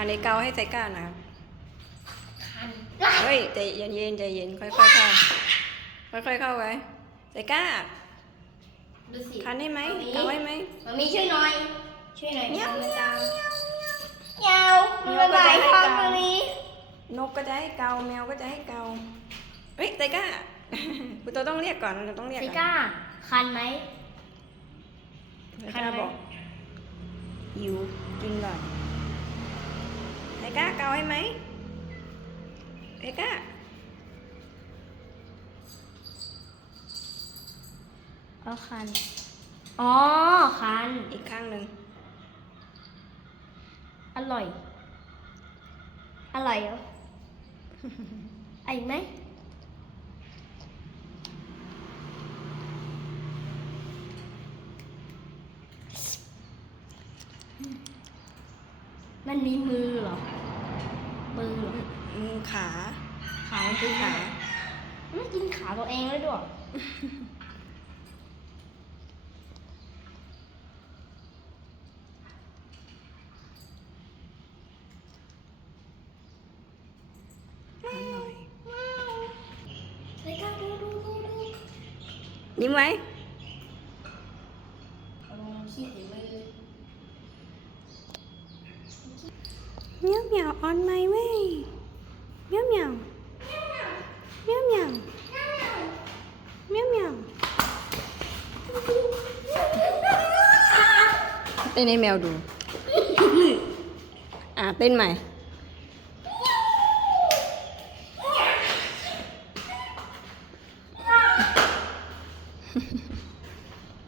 อันนี้เกาให้ใส่ก้านนะครับคันเฮ้ยใจเย็นเย็นๆใจเย็นค่อยๆเข้าค่อยๆเข้าไว้ใส่ก้าดูสิคันได้ไหมมีเกาให้ไหมมันมีช่วยหน่อย ช่วยหน่อยเงี้ยวมันเงี้ยวเงี้ยวมันละลายท้องตรงนี้นกก็จะให้เกาแมวก็จะให้เกาเฮ้ยใส่ก้าคุณตัวต้องเรียกก่อนเราต้องเรียกซิก่อนก้า คันไหมใส่คันก้าไหมบอกหิวกินก่อน ใส่ก้าเกาให้ไหมใส่ก้าอ๋อคัน อ๋อ คัน อีกข้างหนึ่ง อร่อย อร่อยเหรอไอ้ไหมมันมีมือเหรอมือเหรอ มือขา ขาคือขามันกินขาตัวเองเลยด้วยอร่อยไปกันดูดูดูดูยิ้มไว้เอาลงขี้ใส่มือเมียวเมียวออนไมเว้ย เมียวเมียวเมียวเมียวเมียวเมียวเต้นให้แมวดู อะเต้นใหม่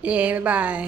เย้ บ๊ายบาย